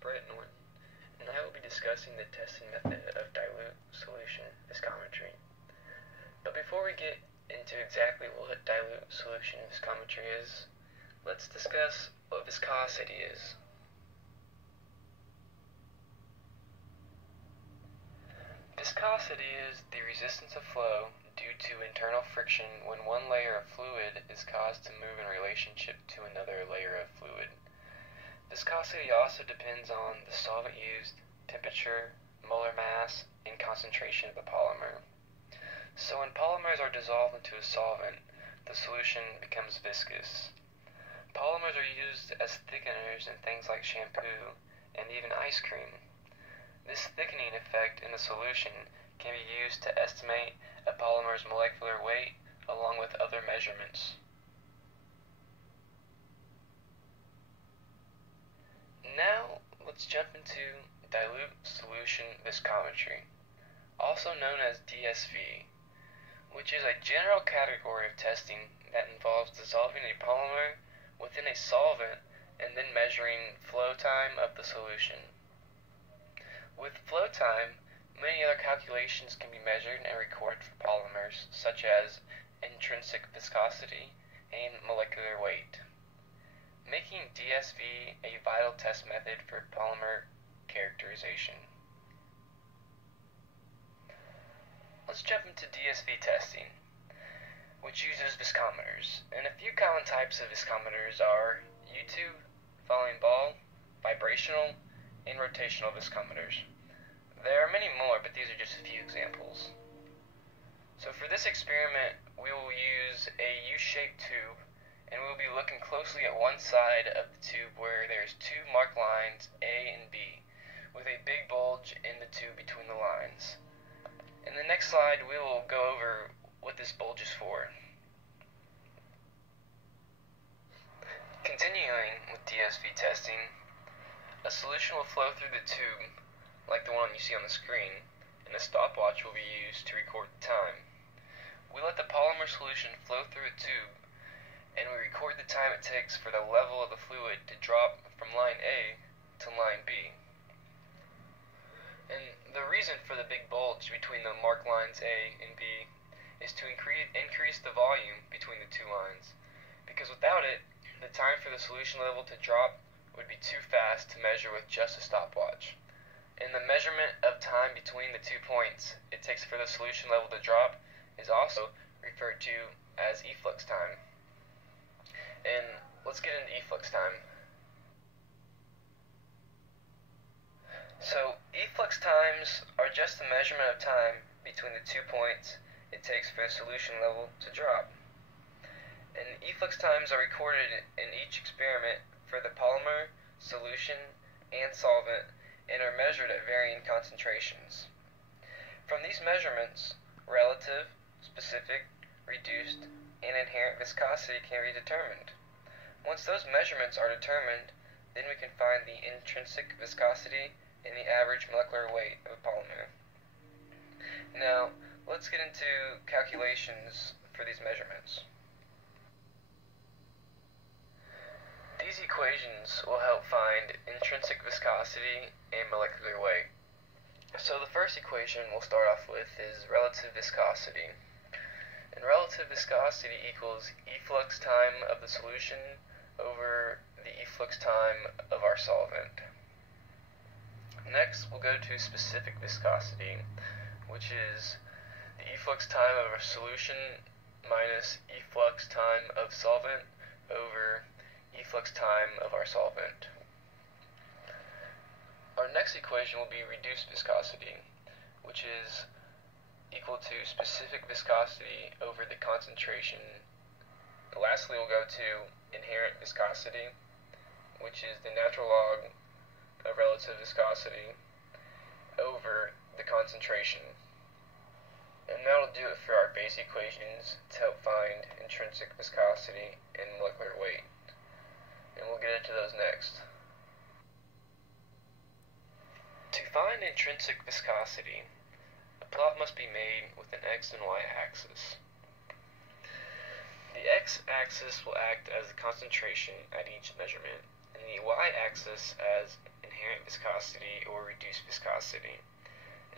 Brett Norton, and I will be discussing the testing method of dilute solution viscometry. But before we get into exactly what dilute solution viscometry is, let's discuss what viscosity is. Viscosity is the resistance of flow due to internal friction when one layer of fluid is caused to move in relationship to another layer of fluid. Viscosity also depends on the solvent used, temperature, molar mass, and concentration of the polymer. So when polymers are dissolved into a solvent, the solution becomes viscous. Polymers are used as thickeners in things like shampoo and even ice cream. This thickening effect in the solution can be used to estimate a polymer's molecular weight along with other measurements. Now let's jump into dilute solution viscometry, also known as DSV, which is a general category of testing that involves dissolving a polymer within a solvent and then measuring flow time of the solution. With flow time, many other calculations can be measured and recorded for polymers, such as intrinsic viscosity and molecular weight, making DSV a vital test method for polymer characterization. Let's jump into DSV testing, which uses viscometers. And a few common types of viscometers are U-tube, falling ball, vibrational, and rotational viscometers. There are many more, but these are just a few examples. So for this experiment, we will use a U-shaped tube, and we'll be looking closely at one side of the tube where there's two marked lines, A and B, with a big bulge in the tube between the lines. In the next slide, we will go over what this bulge is for. Continuing with DSV testing, a solution will flow through the tube, like the one you see on the screen, and a stopwatch will be used to record the time. We let the polymer solution flow through a tube, and we record the time it takes for the level of the fluid to drop from line A to line B. And the reason for the big bulge between the marked lines A and B is to increase the volume between the two lines, because without it, the time for the solution level to drop would be too fast to measure with just a stopwatch. And the measurement of time between the 2 points it takes for the solution level to drop is also referred to as efflux time. And let's get into efflux time. So efflux times are just the measurement of time between the 2 points it takes for the solution level to drop. And efflux times are recorded in each experiment for the polymer, solution, and solvent, and are measured at varying concentrations. From these measurements, relative, specific, reduced, and inherent viscosity can be determined. Once those measurements are determined, then we can find the intrinsic viscosity and the average molecular weight of a polymer. Now, let's get into calculations for these measurements. These equations will help find intrinsic viscosity and molecular weight. So the first equation we'll start off with is relative viscosity. And relative viscosity equals efflux time of the solution over the efflux time of our solvent. Next, we'll go to specific viscosity, which is the efflux time of our solution minus efflux time of solvent over efflux time of our solvent. Our next equation will be reduced viscosity, which is equal to specific viscosity over the concentration. Lastly, we'll go to inherent viscosity, which is the natural log of relative viscosity over the concentration. And that'll do it for our base equations to help find intrinsic viscosity and molecular weight. And we'll get into those next. To find intrinsic viscosity, a plot must be made with an x and y axis. The x-axis will act as the concentration at each measurement, and the y-axis as inherent viscosity or reduced viscosity.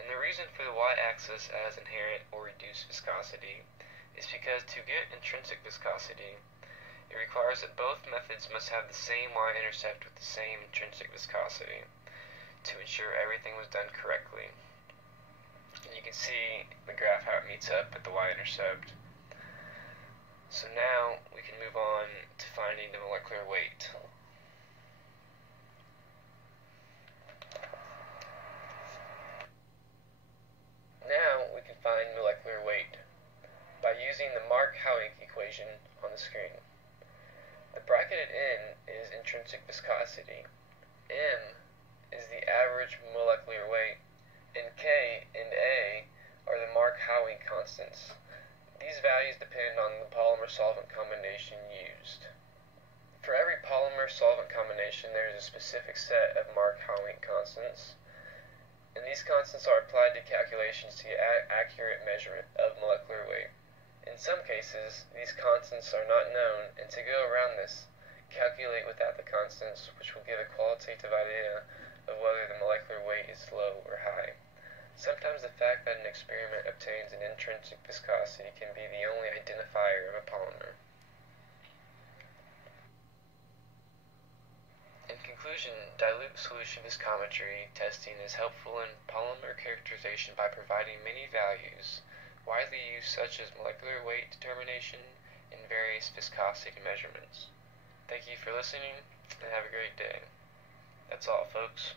And the reason for the y-axis as inherent or reduced viscosity is because to get intrinsic viscosity, it requires that both methods must have the same y-intercept with the same intrinsic viscosity to ensure everything was done correctly. And you can see the graph how it meets up with the y-intercept. So now we can move on to finding the molecular weight. Now we can find molecular weight by using the Mark-Howing equation on the screen. The bracketed N is intrinsic viscosity, M is the average molecular weight, and K and A are the Mark-Howing constants. These values depend on the polymer-solvent combination used. For every polymer-solvent combination, there is a specific set of Mark-Howing constants, and these constants are applied to calculations to get accurate measurement of molecular weight. In some cases, these constants are not known, and to go around this, calculate without the constants, which will give a qualitative idea of whether the molecular weight is low or high. Sometimes the fact that an experiment obtains an intrinsic viscosity can be the only identifier of a polymer. In conclusion, dilute solution viscometry testing is helpful in polymer characterization by providing many values, widely used such as molecular weight determination and various viscosity measurements. Thank you for listening, and have a great day. That's all, folks.